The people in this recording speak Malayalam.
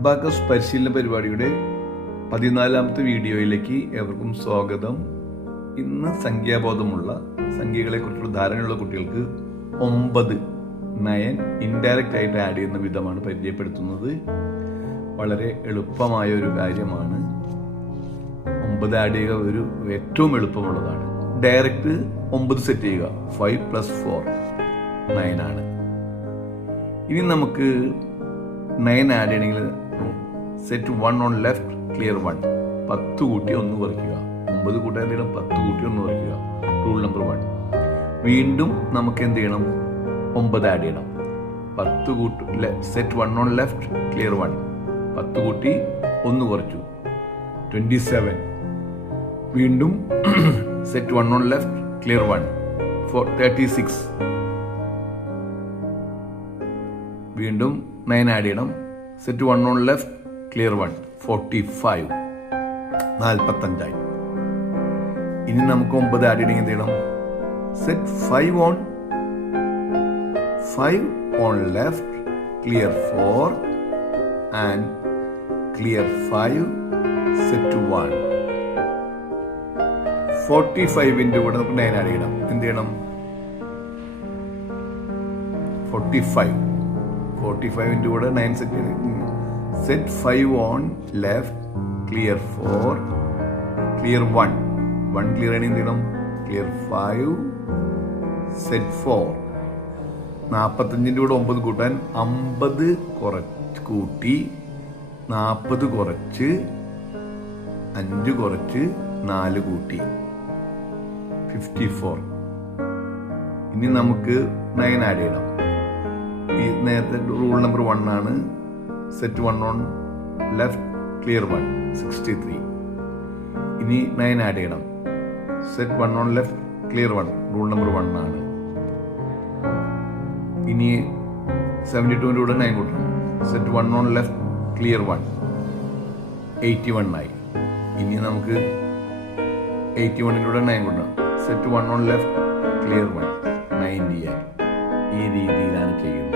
അബാക്കസ് പരിശീലന പരിപാടിയുടെ 14ാമത്തെ വീഡിയോയിലേക്ക് ഏവർക്കും സ്വാഗതം. ഇന്ന് സംഖ്യാബോധമുള്ള സംഖ്യകളെക്കുറിച്ചുള്ള ധാരണയുള്ള കുട്ടികൾക്ക് 9 ഇൻഡയറക്റ്റ് ആയിട്ട് ആഡ് ചെയ്യുന്ന വിധമാണ് പരിചയപ്പെടുത്തുന്നത്. വളരെ എളുപ്പമായ ഒരു കാര്യമാണ്. 9 ആഡ് ചെയ്യുക ഒരു ഏറ്റവും എളുപ്പമുള്ളതാണ്. ഡയറക്റ്റ് 9 സെറ്റ് ചെയ്യുക. 5 + 4 9 ആണ്. ഇനി നമുക്ക് 9 ആഡ് ചെയ്യണമെങ്കിൽ സെറ്റ് 1 ഓൺ ലെഫ്റ്റ് ക്ലിയർ 1 10 കൂട്ടി 1 കുറയ്ക്കുക. 9 കൂട്ടാൻ എന്ത് ചെയ്യണം? 10 കൂട്ടി 1 കുറയ്ക്കുക. Rule number 1. വീണ്ടും നമുക്ക് എന്ത് ചെയ്യണം? 9 ആഡ് ചെയ്യണം. 10 കൂട്ടി സെറ്റ് 1 ഓൺ ലെഫ്റ്റ് ക്ലിയർ 1 10 കൂട്ടി 1 കുറച്ചു 27. വീണ്ടും സെറ്റ് 1 ഓൺ ലെഫ്റ്റ് ക്ലിയർ 1 36. വീണ്ടും 9 ആഡ് ചെയ്യണം. Set 1 on left clear 1 45 45. ഇനി നമുക്ക് 9 ആഡ് ചെയ്യണമെങ്കിൽ എന്ത് ചെയ്യണം? Set 5 on left clear 4 and clear 5 set 1 45ന്റെ കൂടെ നമുക്ക് 9 ആഡ് ചെയ്യണം. എന്ത് ചെയ്യണം? 45ന്റെ കൂടെ 9 സെറ്റ് ചെയ്ത് set 5 on left clear 4 clear 1 clear ആണെങ്കിൽ എന്ത് ചെയ്യണം? Clear 5 set 4. 45ന്റെ കൂടെ 9 കൂട്ടാൻ 50 കൂട്ടി 40 കുറച്ച് 5 കുറച്ച് 4 കൂട്ടി 54. ഇനി നമുക്ക് 9 ആഡ് ചെയ്യണം. ഈ നേരത്തെ റൂൾ നമ്പർ 1 ആണ്. Set 1 on left clear 1 63. ഇനി 9 ആഡ് ചെയ്യണം. Set 1 on left clear 1 rule number 1 ആണ്. ഇനി 72ന്റെ കൂടെ 9 കൂട്ടണം. സെറ്റ് 1 ഓൺ ലെഫ്റ്റ് ക്ലിയർ 1 81 ആയി. ഇനി നമുക്ക് 81ന്റെ കൂടെ 9 കൂട്ടണം. സെറ്റ് 1 ഓൺ ലെഫ്റ്റ് ക്ലിയർ 1 90 ആയി. ഈ രീതിയിലാണ് ചെയ്യുന്നത്.